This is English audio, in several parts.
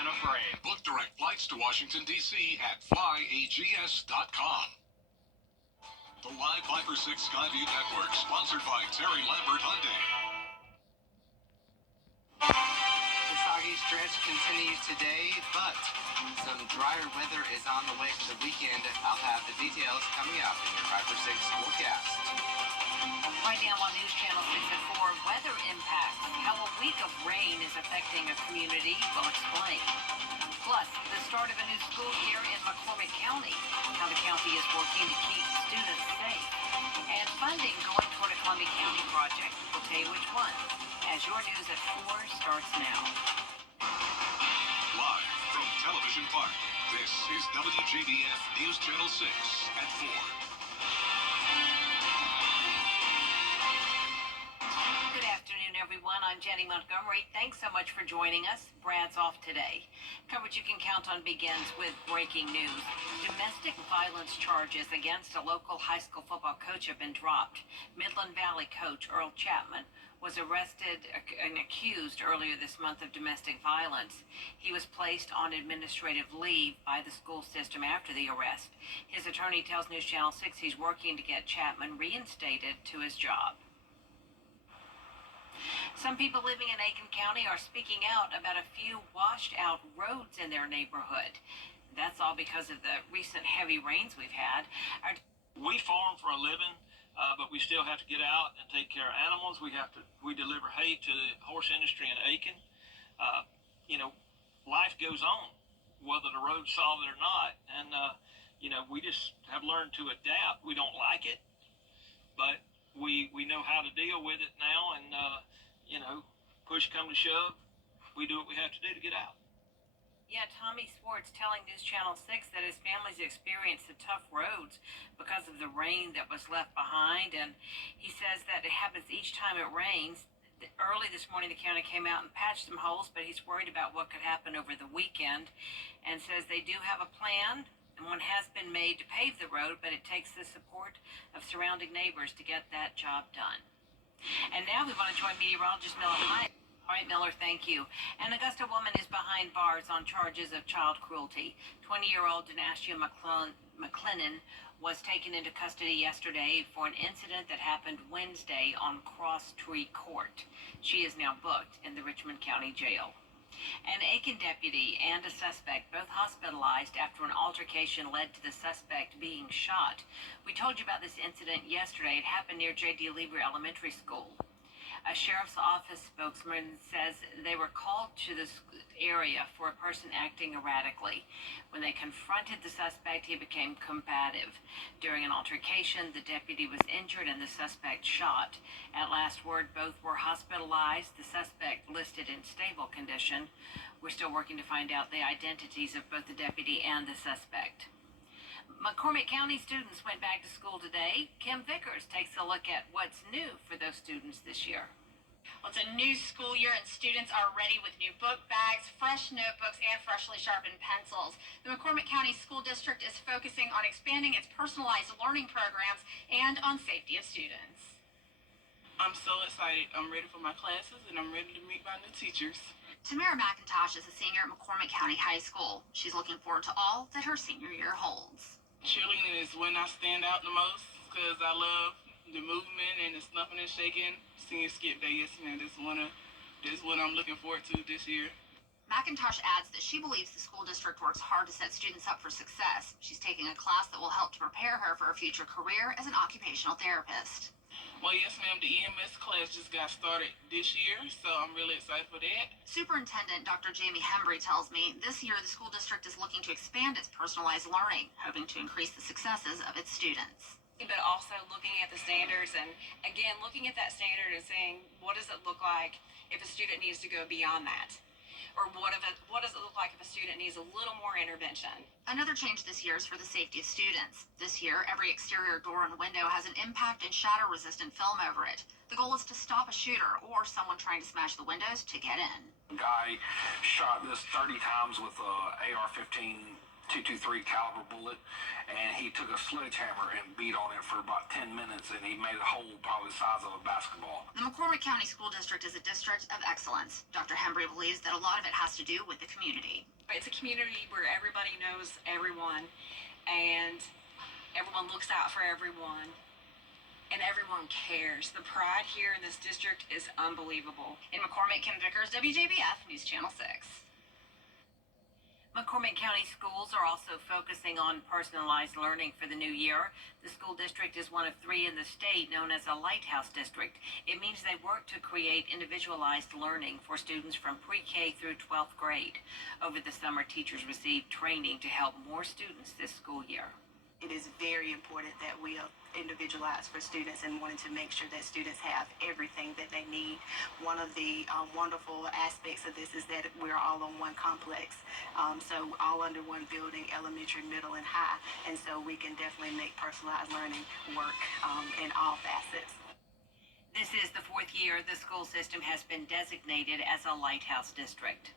unafraid. Book direct flights to Washington, D.C. at flyags.com. The Live 5 for 6 Skyview Network, sponsored by Terry Lambert Hyundai. The soggy stretch continues today, but some drier weather is on the way for the weekend. I'll have the details coming up in your 5 for 6 forecast. Right now on News Channel 6 at 4, weather impacts. How a week of rain is affecting a community, we'll explain. Plus, the start of a new school year in McCormick County. How the county is working to keep students safe. And funding going toward a Columbia County project. We'll tell you which one. As your news at 4 starts now. Live from Television Park, this is WJBF News Channel 6 at 4. Good afternoon, everyone. I'm Jenny Montgomery. Thanks so much for joining us. Brad's off today. Coverage you can count on begins with breaking news. Domestic violence charges against a local high school football coach have been dropped. Midland Valley coach Earl Chapman was arrested and accused earlier this month of domestic violence. He was placed on administrative leave by the school system after the arrest. His attorney tells News Channel 6 he's working to get Chapman reinstated to his job. Some people living in Aiken County are speaking out about a few washed out roads in their neighborhood. That's all because of the recent heavy rains we've had. We farm for a living. But we still have to get out and take care of animals. We deliver hay to the horse industry in Aiken. Life goes on, whether the road's solid or not. And, we just have learned to adapt. We don't like it, but we know how to deal with it now. And, push come to shove, we do what we have to do to get out. Yeah, Tommy Swartz telling News Channel 6 that his family's experienced the tough roads because of the rain that was left behind, and he says that it happens each time it rains. Early this morning, the county came out and patched some holes, but he's worried about what could happen over the weekend, and says they do have a plan, and one has been made to pave the road, but it takes the support of surrounding neighbors to get that job done. And now we want to join meteorologist Miller Hyatt. All right, Miller, thank you. An Augusta woman is behind bars on charges of child cruelty. 20-year-old Dinastia McLennan was taken into custody yesterday for an incident that happened Wednesday on Cross Tree Court. She is now booked in the Richmond County Jail. An Aiken deputy and a suspect both hospitalized after an altercation led to the suspect being shot. We told you about this incident yesterday. It happened near J.D. Lieber Elementary School. A sheriff's office spokesman says they were called to this area for a person acting erratically. When they confronted the suspect, he became combative. During an altercation, the deputy was injured and the suspect shot. At last word, both were hospitalized. The suspect listed in stable condition. We're still working to find out the identities of both the deputy and the suspect. McCormick County students went back to school today. Kim Vickers takes a look at what's new for those students this year. Well, it's a new school year and students are ready with new book bags, fresh notebooks, and freshly sharpened pencils. The McCormick County School District is focusing on expanding its personalized learning programs and on safety of students. I'm so excited. I'm ready for my classes and I'm ready to meet my new teachers. Tamara McIntosh is a senior at McCormick County High School. She's looking forward to all that her senior year holds. Cheerleading is when I stand out the most because I love the movement and the stumping and shaking. Senior skip day, yes ma'am. This is what I'm looking forward to this year. McIntosh adds that she believes the school district works hard to set students up for success. She's taking a class that will help to prepare her for a future career as an occupational therapist. Well, yes ma'am, the EMS class just got started this year, so I'm really excited for that. Superintendent Dr. Jamie Hembry tells me this year the school district is looking to expand its personalized learning, hoping to increase the successes of its students. But also looking at the standards and, again, looking at that standard and saying, what does it look like if a student needs to go beyond that? Or what does it look like if a student needs a little more intervention? Another change this year is for the safety of students. This year, every exterior door and window has an impact and shatter-resistant film over it. The goal is to stop a shooter or someone trying to smash the windows to get in. Guy shot this 30 times with a AR-15 .223 caliber bullet, and he took a sledgehammer and beat on it for about 10 minutes, and he made a hole probably the size of a basketball. The McCormick County School District is a district of excellence. Dr. Hembry believes that a lot of it has to do with the community. It's a community where everybody knows everyone, and everyone looks out for everyone, and everyone cares. The pride here in this district is unbelievable. In McCormick, Kim Vickers, WJBF News Channel 6. McCormick County schools are also focusing on personalized learning for the new year. The school district is one of 3 in the state known as a lighthouse district. It means they work to create individualized learning for students from pre-K through 12th grade. Over the summer, teachers received training to help more students this school year. It is very important that we are individualized for students and wanting to make sure that students have everything that they need. One of the wonderful aspects of this is that we're all on one complex, so all under one building, elementary, middle, and high, and so we can definitely make personalized learning work in all facets. This is the 4th year the school system has been designated as a lighthouse district.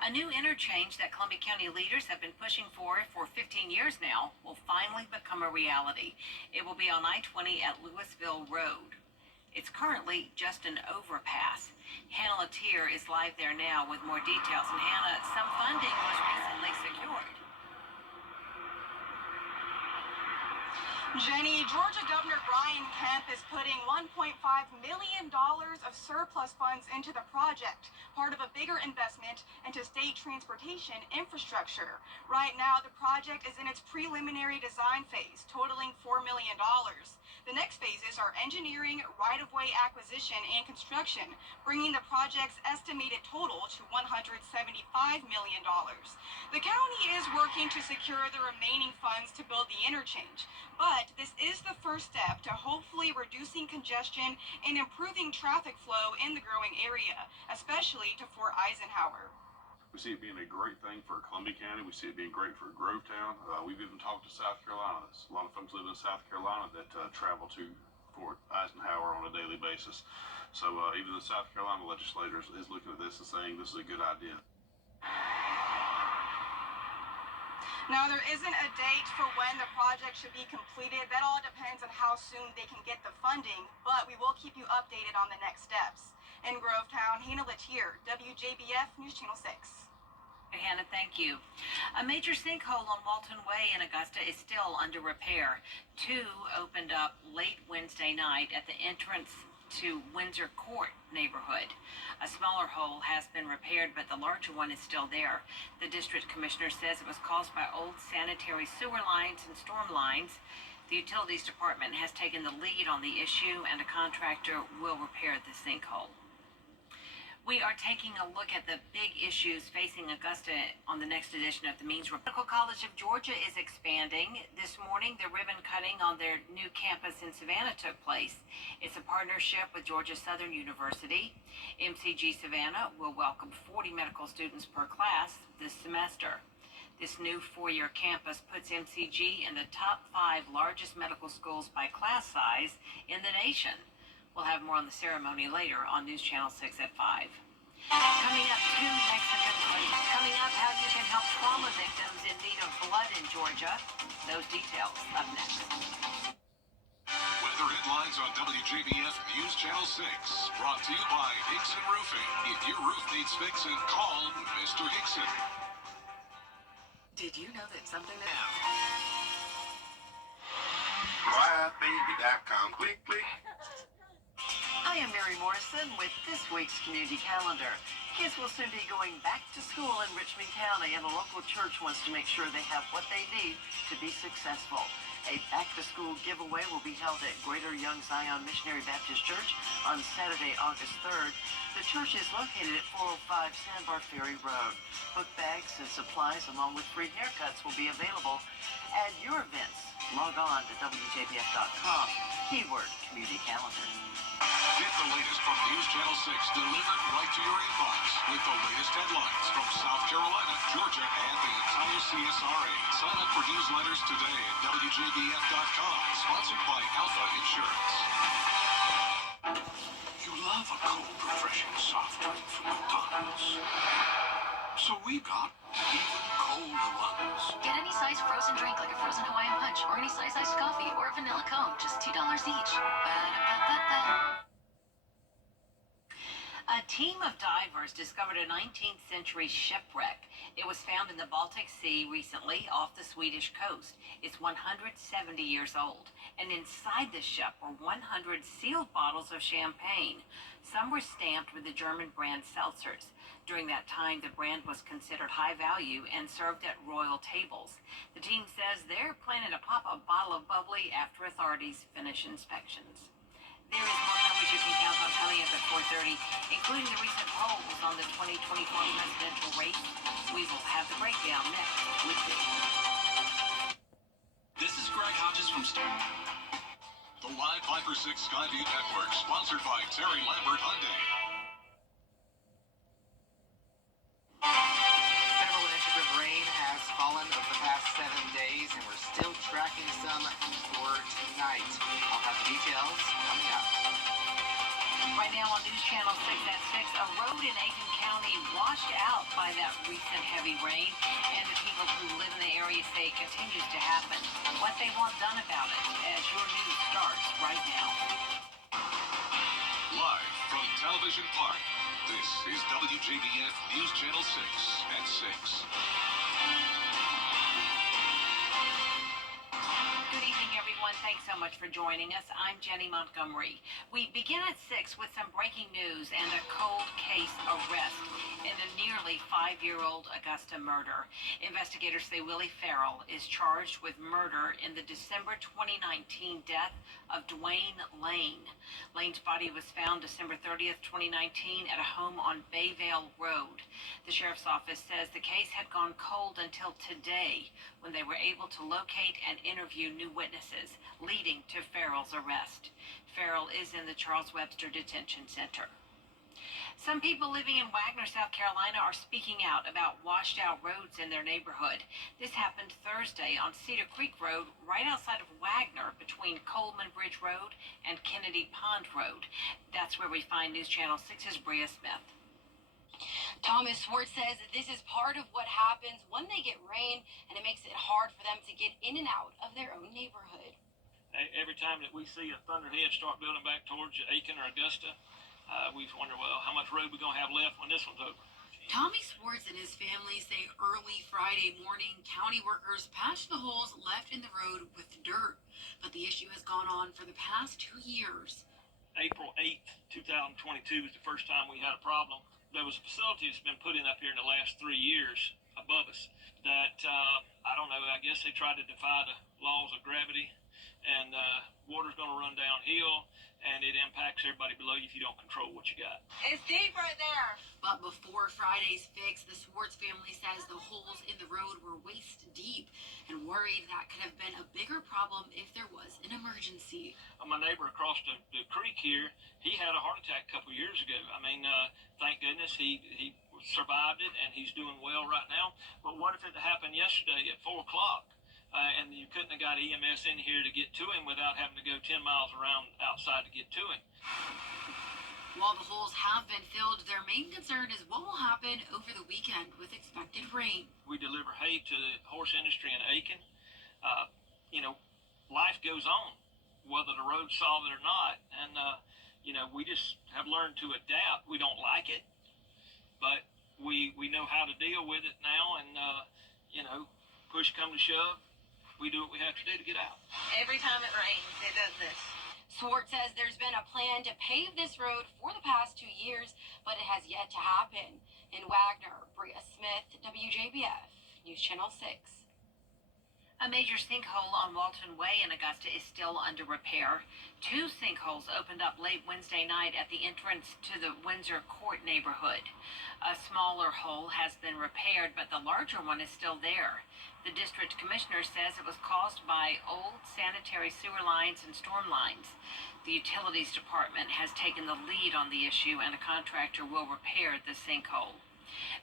A new interchange that Columbia County leaders have been pushing for 15 years now will finally become a reality. It will be on I-20 at Louisville Road. It's currently just an overpass. Hannah Latier is live there now with more details. And Hannah, some funding was recently secured. Jenny, Georgia Governor Brian Kemp is putting $1.5 million of surplus funds into the project, part of a bigger investment into state transportation infrastructure. Right now, the project is in its preliminary design phase, totaling $4 million. The next phases are engineering, right-of-way acquisition, and construction, bringing the project's estimated total to $175 million. The county is working to secure the remaining funds to build the interchange, but this is the first step to hopefully reducing congestion and improving traffic flow in the growing area, especially to Fort Eisenhower. We see it being a great thing for Columbia County. We see it being great for Grovetown. We've even talked to South Carolina. There's a lot of folks live in South Carolina that travel to Fort Eisenhower on a daily basis. So even the South Carolina legislators is looking at this and saying this is a good idea. Now, there isn't a date for when the project should be completed. That all depends on how soon they can get the funding, but we will keep you updated on the next steps. In Grovetown, Hannah Latier, WJBF News Channel 6. Hannah, thank you. A major sinkhole on Walton Way in Augusta is still under repair. 2 opened up late Wednesday night at the entrance to Windsor Court neighborhood. A smaller hole has been repaired, but the larger one is still there. The district commissioner says it was caused by old sanitary sewer lines and storm lines. The utilities department has taken the lead on the issue, and a contractor will repair the sinkhole. We are taking a look at the big issues facing Augusta on the next edition of the Means Report. Medical College of Georgia is expanding. This morning, the ribbon cutting on their new campus in Savannah took place. It's a partnership with Georgia Southern University. MCG Savannah will welcome 40 medical students per class this semester. This new 4-year campus puts MCG in the top 5 largest medical schools by class size in the nation. We'll have more on the ceremony later on News Channel 6 at 5. Coming up, 2 Mexican police. Coming up, how you can help trauma victims in need of blood in Georgia. Those details up next. Weather headlines on WJBF News Channel 6. Brought to you by Hickson Roofing. If your roof needs fixing, call Mr. Hickson. Did you know that something that... WJBF.com. Click, click. I am Mary Morrison with this week's community calendar. Kids will soon be going back to school in Richmond County, and the local church wants to make sure they have what they need to be successful. A back-to-school giveaway will be held at Greater Young Zion Missionary Baptist Church on Saturday, August 3rd. The church is located at 405 Sandbar Ferry Road. Book bags and supplies along with free haircuts will be available at your events. Log on to WJBF.com. Keyword Community Calendar. Get the latest from News Channel 6 delivered right to your inbox with the latest headlines from South Carolina, Georgia, and the entire CSRA. Sign up for newsletters today at WJBF.com. Sponsored by Alpha Insurance. You love a cold, refreshing soft drink from McDonald's. So we got even colder ones. Get any size frozen drink like a frozen Hawaiian Punch or any size iced coffee or a vanilla cone, just $2 each. Ba-da-ba-ba-ba. A team of divers discovered a 19th century shipwreck. It was found in the Baltic Sea recently off the Swedish coast. It's 170 years old, and inside the ship were 100 sealed bottles of champagne. Some were stamped with the German brand Seltzers. During that time, the brand was considered high value and served at royal tables. The team says they're planning to pop a bottle of bubbly after authorities finish inspections. There is more coverage you can count on coming up at 4:30, including the recent polls on the 2024 presidential race. We will have the breakdown next with Dave. This is Greg Hodges from the Live 5 for 6 Skyview Network, sponsored by Terry Lambert Hyundai. Several inches of rain has fallen over the past 7 days, and we're still tracking some for tonight. I'll have the details coming up. Right now on News Channel 6 at 6, a road in Aiken County washed out by that recent heavy rain, and the people who live in the area say it continues to happen. What they want done about it as your news starts right now. Live from Television Park, this is WJBF News Channel 6 at 6. Good evening, everyone. Thanks so much for joining us. I'm Jenny Montgomery. We begin at 6 with some breaking news and a cold case arrest in a nearly 5-year-old Augusta murder. Investigators say Willie Farrell is charged with murder in the December 2019 death of Dwayne Lane. Lane's body was found December 30th, 2019 at a home on Bayvale Road. The sheriff's office says the case had gone cold until today when they were able to locate and interview new witnesses, leading to Farrell's arrest. Farrell is in the Charles Webster Detention Center. Some people living in Wagner, South Carolina are speaking out about washed out roads in their neighborhood. This happened Thursday on Cedar Creek Road, right outside of Wagner, between Coleman Bridge Road and Kennedy Pond Road. That's where we find News Channel 6's Bria Smith. Thomas Swartz says that this is part of what happens when they get rain, and it makes it hard for them to get in and out of their own neighborhood. Every time that we see a thunderhead start building back towards Aiken or Augusta, we wonder, well, how much road we going to have left when this one's over? Tommy Swartz and his family say early Friday morning, county workers patched the holes left in the road with dirt, but the issue has gone on for the past 2 years. April 8th, 2022 was the first time we had a problem. There was a facility that's been put in up here in the last 3 years above us that, I don't know, I guess they tried to defy the laws of gravity, and water's going to run downhill, and it impacts everybody below you if you don't control what you got. It's deep right there. But before Friday's fix, the Swartz family says the holes in the road were waist deep and worried that could have been a bigger problem if there was an emergency. My neighbor across the creek here, he had a heart attack a couple years ago. I mean, thank goodness he survived it, and he's doing well right now. But what if it happened yesterday at 4 o'clock? And you couldn't have got EMS in here to get to him without having to go 10 miles around outside to get to him. While the holes have been filled, their main concern is what will happen over the weekend with expected rain. We deliver hay to the horse industry in Aiken. Life goes on, whether the road's solid or not. And, we just have learned to adapt. We don't like it, but we know how to deal with it now. And, push come to shove, we do what we have to do to get out. Every time it rains, it does this. Swartz says there's been a plan to pave this road for the past 2 years, but it has yet to happen. In Wagner, Bria Smith, WJBF, News Channel 6. A major sinkhole on Walton Way in Augusta is still under repair. 2 sinkholes opened up late Wednesday night at the entrance to the Windsor Court neighborhood. A smaller hole has been repaired, but the larger one is still there. The district commissioner says it was caused by old sanitary sewer lines and storm lines. The utilities department has taken the lead on the issue, and a contractor will repair the sinkhole.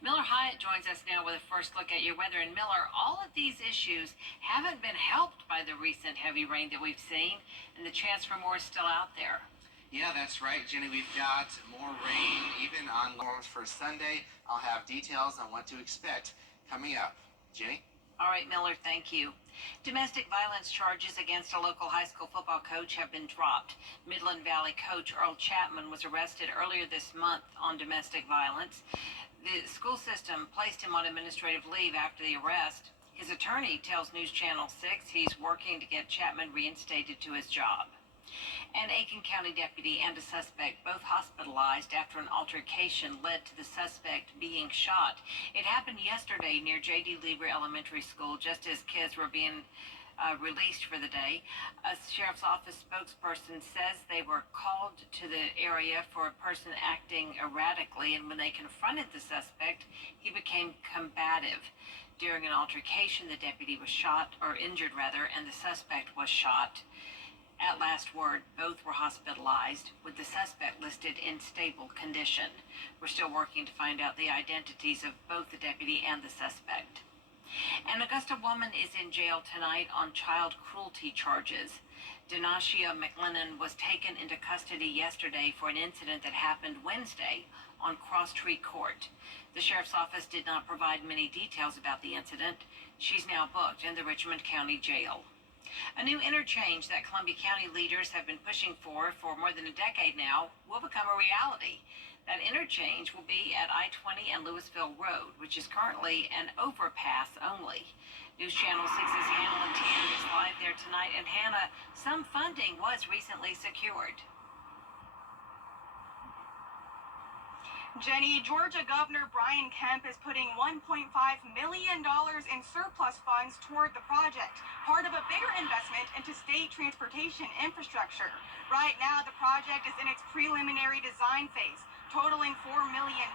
Miller Hyatt joins us now with a first look at your weather. And Miller, all of these issues haven't been helped by the recent heavy rain that we've seen, and the chance for more is still out there. Yeah, that's right, Jenny. We've got more rain even on storms for Sunday. I'll have details on what to expect coming up. Jenny? All right, Miller, thank you. Domestic violence charges against a local high school football coach have been dropped. Midland Valley coach Earl Chapman was arrested earlier this month on domestic violence. The school system placed him on administrative leave after the arrest. His attorney tells News Channel 6 he's working to get Chapman reinstated to his job. An Aiken County deputy and a suspect both hospitalized after an altercation led to the suspect being shot. It happened yesterday near J.D. Lieber Elementary School, just as kids were being released for the day. A sheriff's office spokesperson says they were called to the area for a person acting erratically, and when they confronted the suspect, he became combative. During an altercation, the deputy was shot, or injured rather, and the suspect was shot. At last word, both were hospitalized, with the suspect listed in stable condition. We're still working to find out the identities of both the deputy and the suspect. An Augusta woman is in jail tonight on child cruelty charges. Denacia McLennan was taken into custody yesterday for an incident that happened Wednesday on Cross Tree Court. The sheriff's office did not provide many details about the incident. She's now booked in the Richmond County Jail. A new interchange that Columbia County leaders have been pushing for more than a decade now will become a reality. That interchange will be at I-20 and Louisville Road, which is currently an overpass only. News Channel 6's Hannah Latier is live there tonight. And Hannah, some funding was recently secured. Jenny, Georgia Governor Brian Kemp is putting $1.5 million in surplus funds toward the project, part of a bigger investment into state transportation infrastructure. Right now, the project is in its preliminary design phase, totaling $4 million.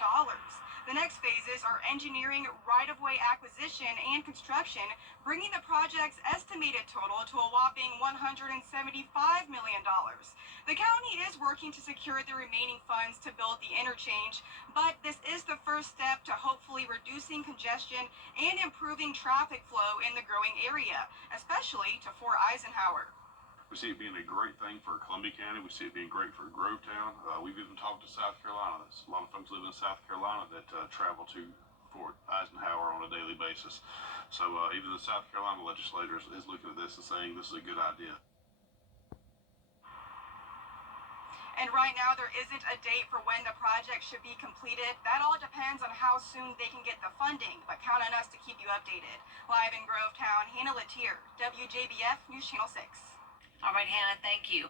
The next phases are engineering, right-of-way acquisition, and construction, bringing the project's estimated total to a whopping $175 million. The county is working to secure the remaining funds to build the interchange, but this is the first step to hopefully reducing congestion and improving traffic flow in the growing area, especially to Fort Eisenhower. We see it being a great thing for Columbia County. We see it being great for Grovetown. We've even talked to South Carolina. There's a lot of folks live in South Carolina that travel to Fort Eisenhower on a daily basis. So even the South Carolina legislators is looking at this and saying this is a good idea. And right now, there isn't a date for when the project should be completed. That all depends on how soon they can get the funding, but count on us to keep you updated. Live in Grovetown, Hannah Latier, WJBF News Channel 6. All right, Hannah, thank you.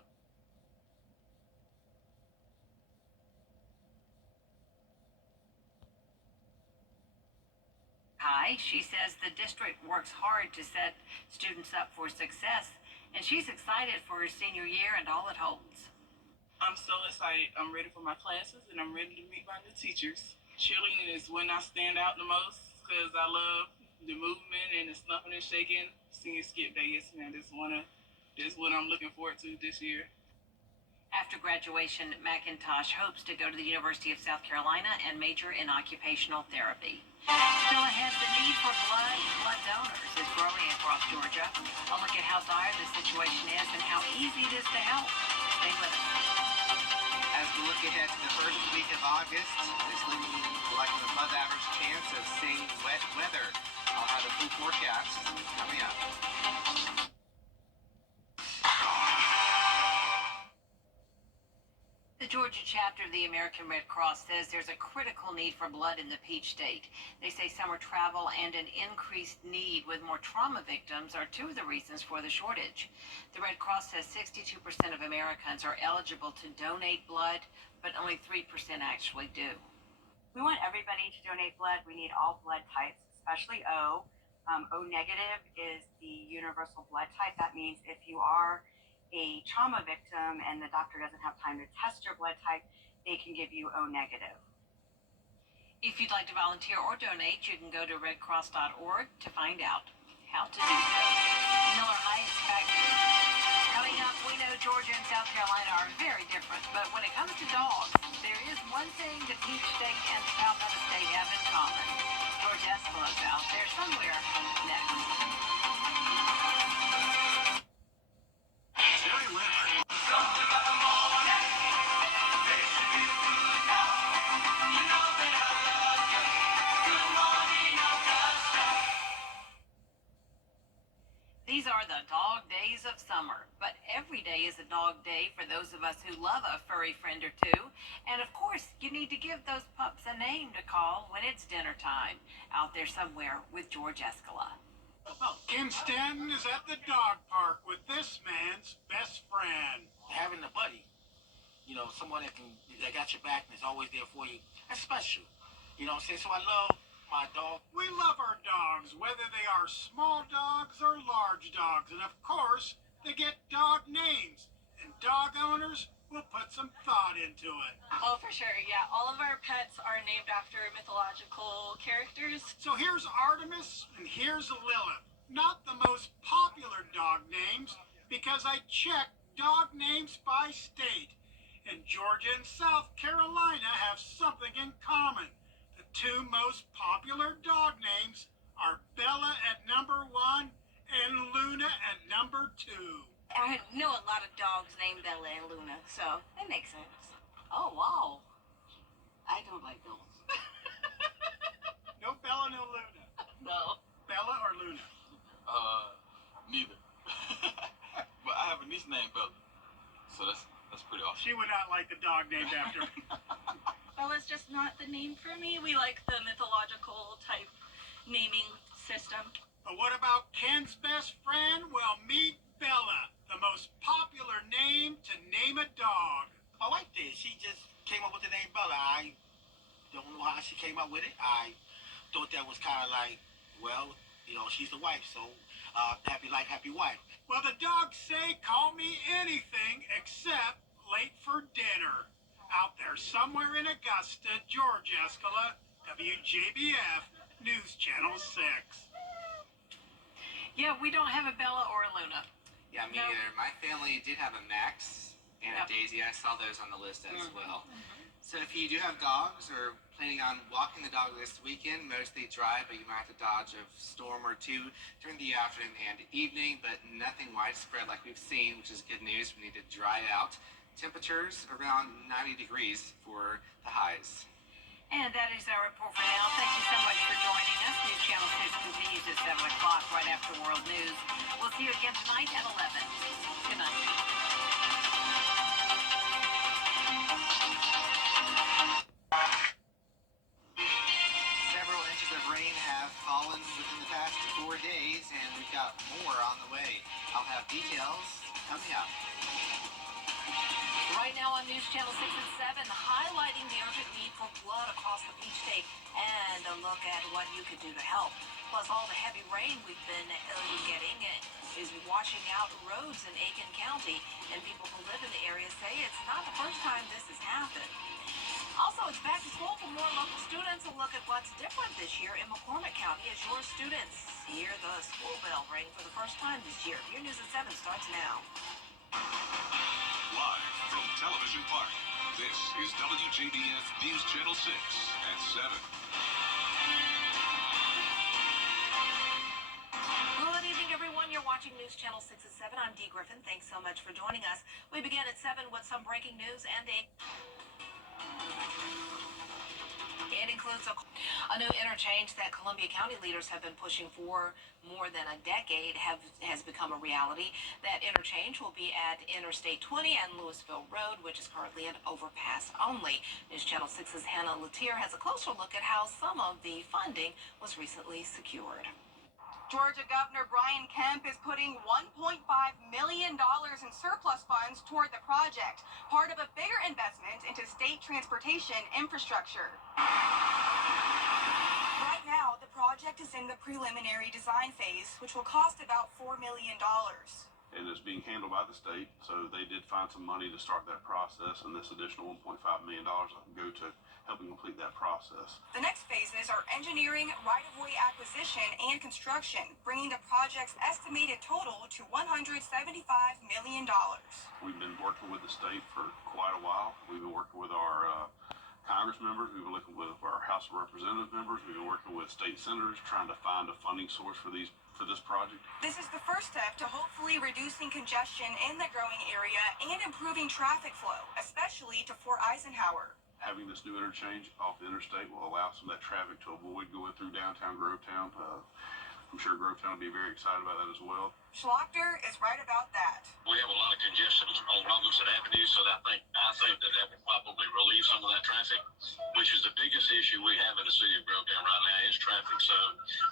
Hi, she says the district works hard to set students up for success, and she's excited for her senior year and all it holds. I'm so excited. I'm ready for my classes, and I'm ready to meet my new teachers. Cheerleading is when I stand out the most because I love the movement and the stumping and shaking. Senior skip day, yes, man. This is what I'm looking forward to this year. After graduation, McIntosh hopes to go to the University of South Carolina and major in occupational therapy. Still ahead, the need for blood donors is growing across Georgia. I'll look at how dire the situation is and how easy it is to help. Stay with us. As we look ahead to the first week of August, it's looking like an above average chance of seeing wet weather. I'll have a full forecast coming up. The Georgia chapter of the American Red Cross says there's a critical need for blood in the Peach State. They say summer travel and an increased need with more trauma victims are two of the reasons for the shortage. The Red Cross says 62% of Americans are eligible to donate blood, but only 3% actually do. We want everybody to donate blood. We need all blood types, especially O. O negative is the universal blood type. That means if you are a trauma victim and the doctor doesn't have time to test your blood type, they can give you O negative. If you'd like to volunteer or donate, you can go to redcross.org to find out how to do so. Miller Heights Factory. Coming up, we know Georgia and South Carolina are very different, but when it comes to dogs, there is one thing the Peach State and South Carolina State have in common. George Espino's out there somewhere next. the dog days of summer. But every day is a dog day for those of us who love a furry friend or two. And of course, you need to give those pups a name to call when it's dinner time. Out there somewhere with George Escala. Ken Stanton is at the dog park with this man's best friend. Having a buddy, you know, someone that got your back and is always there for you, that's special. You know what I'm saying? So I love my dog. We love our dogs, whether they are small dogs or large dogs. And of course, they get dog names. And dog owners will put some thought into it. Oh, for sure, yeah. All of our pets are named after mythological characters. So here's Artemis and here's Lilith. Not the most popular dog names, because I checked dog names by state. And Georgia and South Carolina have something in common. The two most popular dog names are Bella at number 1 and Luna at number 2. I know a lot of dogs named Bella and Luna, so that makes sense. Oh, wow. I don't like those. No Bella, no Luna. No. Bella or Luna? Neither. But I have a niece named Bella, so that's pretty awesome. She would not like the dog named after me. Bella's just not the name for me. We like the mythological type naming system. But what about Ken's best friend? Well, meet Bella, the most popular name to name a dog. My wife did. She just came up with the name Bella. I don't know how she came up with it. I thought that was kind of like, well, you know, she's the wife, so happy life, happy wife. Well, the dogs say call me anything except late for dinner. Out there somewhere in Augusta, George Escala, WJBF, News Channel 6. Yeah, we don't have a Bella or a Luna. Yeah, me either. My family did have a Max and a Daisy. I saw those on the list as well. So if you do have dogs or planning on walking the dog this weekend, mostly dry, but you might have to dodge a storm or two during the afternoon and evening, but nothing widespread like we've seen, which is good news. We need to dry out. Temperatures around 90 degrees for the highs. And that is our report for now. Thank you so much for joining us. News Channel 6 continues at 7 o'clock right after World News. We'll see you again tonight at 11. Good night. Several inches of rain have fallen within the past 4 days, and we've got more on the way. I'll have details coming up. Right now on News Channel 6 and 7, highlighting the urgent need for blood across the Peach State and a look at what you could do to help. Plus, all the heavy rain we've been getting is washing out roads in Aiken County, and people who live in the area say it's not the first time this has happened. Also, it's back to school for more local students. A look at what's different this year in McCormick County as your students hear the school bell ring for the first time this year. Your News at 7 starts now. Live from Television Park, this is WJBF News Channel 6 at 7. Good evening, everyone. You're watching News Channel 6 at 7. I'm Dee Griffin. Thanks so much for joining us. We begin at 7 with some breaking news and it includes a new interchange that Columbia County leaders have been pushing for more than a decade has become a reality. That interchange will be at Interstate 20 and Louisville Road, which is currently an overpass only. News Channel 6's Hannah Latier has a closer look at how some of the funding was recently secured. Georgia Governor Brian Kemp is putting $1.5 million in surplus funds toward the project, part of a bigger investment into state transportation infrastructure. Right now, the project is in the preliminary design phase, which will cost about $4 million. And it's being handled by the state, so they did find some money to start that process, and this additional $1.5 million will go to helping complete that process. The next phases are engineering, right-of-way acquisition, and construction, bringing the project's estimated total to $175 million. We've been working with the state for quite a while. We've been working with our Congress members. We've been working with our House of Representative members. We've been working with state senators trying to find a funding source for this project. This is the first step to hopefully reducing congestion in the growing area and improving traffic flow, especially to Fort Eisenhower. Having this new interchange off the interstate will allow some of that traffic to avoid going through downtown Grovetown. I'm sure Grovetown will be very excited about that as well. Schlachter is right about that. We have a lot of congestion on Robinson Avenue, so I think that will probably relieve some of that traffic, which is the biggest issue we have in the city of Grovetown right now is traffic. So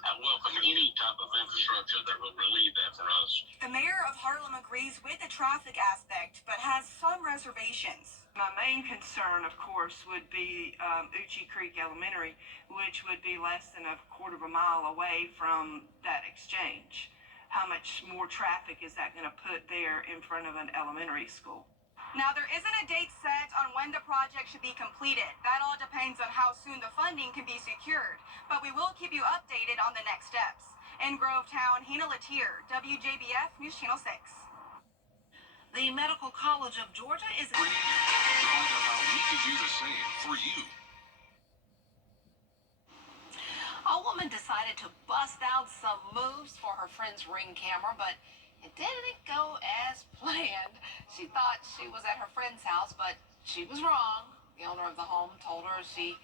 I welcome any type of infrastructure that will relieve that for us. The mayor of Harlem agrees with the traffic aspect, but has some reservations. My main concern, of course, would be Uchee Creek Elementary, which would be less than a quarter of a mile away from that exchange. How much more traffic is that going to put there in front of an elementary school? Now, there isn't a date set on when the project should be completed. That all depends on how soon the funding can be secured. But we will keep you updated on the next steps. In Grovetown, Hina Latier, WJBF News Channel 6. The Medical College of Georgia is... To find out how we can do the same for you. A woman decided to bust out some moves for her friend's Ring camera, but it didn't go as planned. She thought she was at her friend's house, but she was wrong. The owner of the home told her she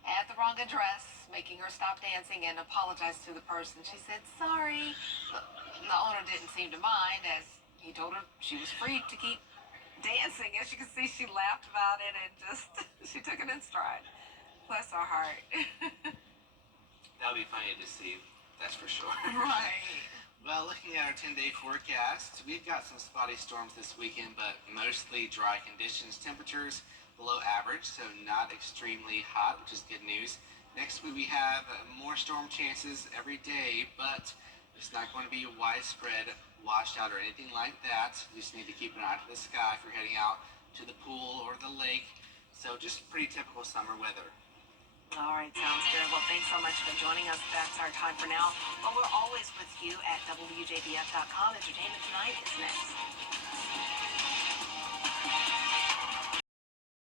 had the wrong address, making her stop dancing and apologize to the person. She said, sorry. The owner didn't seem to mind, as he told her she was free to keep dancing. As you can see, she laughed about it and just, she took it in stride. Bless her heart. That'll be funny to see, that's for sure. Right. Well, looking at our 10-day forecast, we've got some spotty storms this weekend, but mostly dry conditions. Temperatures below average, so not extremely hot, which is good news. Next week we have more storm chances every day, but it's not going to be widespread washed out or anything like that. You just need to keep an eye to the sky if you're heading out to the pool or the lake. So just pretty typical summer weather. All right, sounds good. Well, thanks so much for joining us. That's our time for now. But we're always with you at WJBF.com. Entertainment Tonight is next.